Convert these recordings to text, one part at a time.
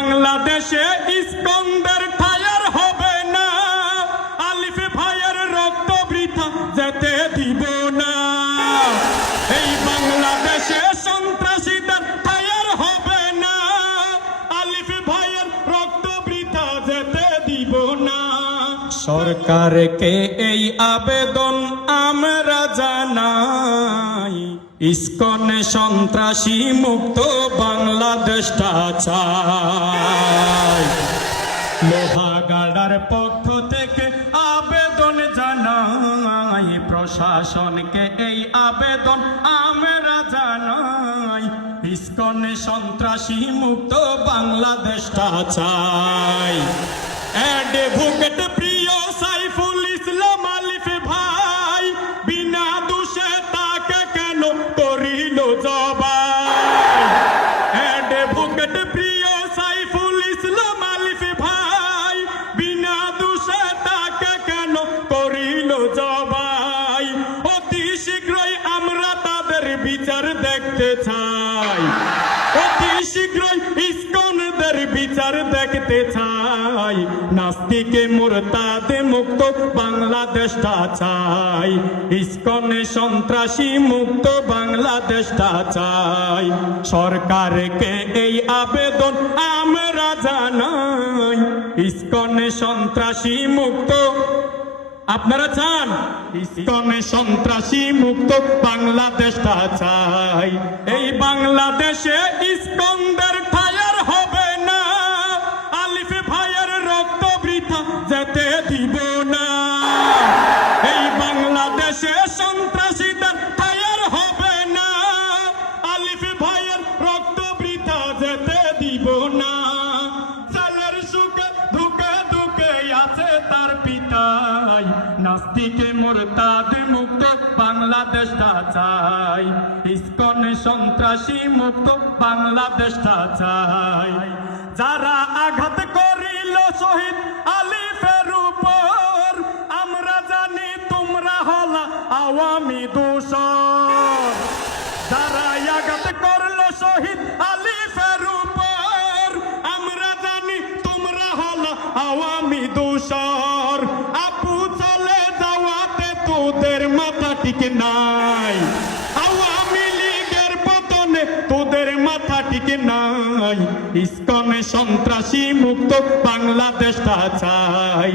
বাংলাদেশে ইস্কন্দের ঠায়ার হবে না। আলিফ ভাইয়ের রক্ত বৃথা যেতে দিব না। এই বাংলাদেশে সন্ত্রাসীদের ঠায়ার হবে না। আলিফ ভাইয়ের রক্ত বৃথা যেতে দিব না। সরকারকে এই আবেদন আমরা জানাই। ইস্কনে সন্ত্রাসী মুক্ত বাংলাদেশটা চাই। লোহাগাড়ার পক্ষ থেকে আবেদন জানাই, প্রশাসনকে এই আবেদন আমরা জানাই। ইস্কনে সন্ত্রাসী মুক্ত বাংলাদেশটা চাই। অ্যাডভোকেট দেখতে চাই। অতি শীঘ্রই ইস্কনদের বিচার দেখতে চাই। নাস্তিকে মোরতাদে মুক্ত বাংলাদেশটা চাই। ইস্কনে সন্ত্রাসী মুক্ত বাংলাদেশটা চাই। সরকারকে এই আবেদন আমরা জানাই। ইস্কনে সন্ত্রাসী মুক্ত আপনারা চান? ইসকনে সন্ত্রাসী মুক্ত বাংলাদেশটা চাই। এই বাংলাদেশে ইস্কন্দের ঠায়ার হবে না। আলিফ ভাইয়ের রক্ত বৃথা যেতে দিব না। এই বাংলাদেশে সন্ত্রাসীদের ঠায়ার হবে না। আলিফ ভাইয়ের নাস্তিকে মোরতাদ মুক্ত বাংলাদেশটা চাই। ইস্কন সন্ত্রাসী মুক্ত বাংলাদেশটা চাই। যারা আঘাত করিল শহীদ আলিফের উপর, আমরা জানি তোমরা হলা আওয়ামী দূষণ। মাথা ঠিক নাই মাথা নাই? ইস্কনে সন্ত্রাসী মুক্ত বাংলাদেশটা চাই।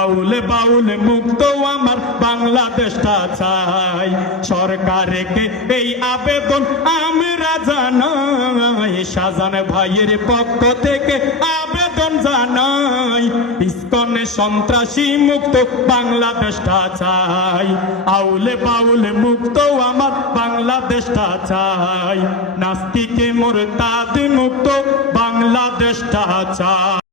আউলে বাউলে মুক্ত আমার বাংলাদেশটা চাই। সরকারকে এই আবেদন আমরা জানাই? শাহজান ভাইয়ের পক্ষ থেকে আবেদন জানাই। ইস্কনে সন্ত্রাসী মুক্ত বাংলাদেশটা চাই। আউলে বাউলে মুক্ত আমার বাংলাদেশটা চাই। নাস্তিকে মোর তাদ মুক্ত বাংলাদেশটা চাই